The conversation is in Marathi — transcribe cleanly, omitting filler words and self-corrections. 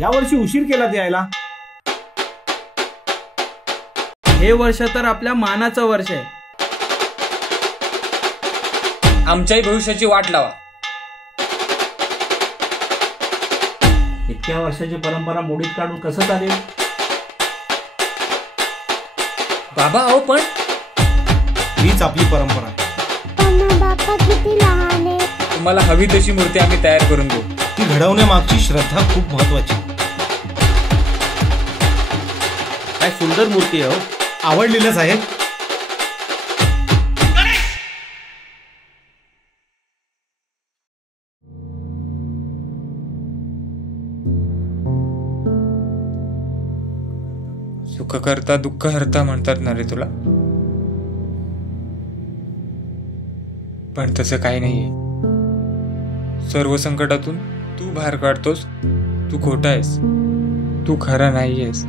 यावर्षी उशीर केला द्यायला. हे वर्ष तर आपल्या मानाचं वर्ष आहे. आमच्याही भविष्याची वाट लावा. इतक्या वर्षाची परंपरा मोडीत काढून कसं चालेल? बाबा अहो पण हीच आपली परंपरा. पण बाप्पा किती लहान आहे. तुम्हाला हवी तशी मूर्ती आम्ही तयार करून देऊ. ती घडवण्यामागची श्रद्धा खूप महत्वाची. काय सुंदर मूर्ती आहे हो. आवडली ना साहेब? सुख करता दुःख हरता म्हणतात ना रे तुला. पण तसं काही नाहीये. सर्व संकटातून तू बाहेर काढतोस. तू खोटा आहेस. तू खरा नाहीयेस.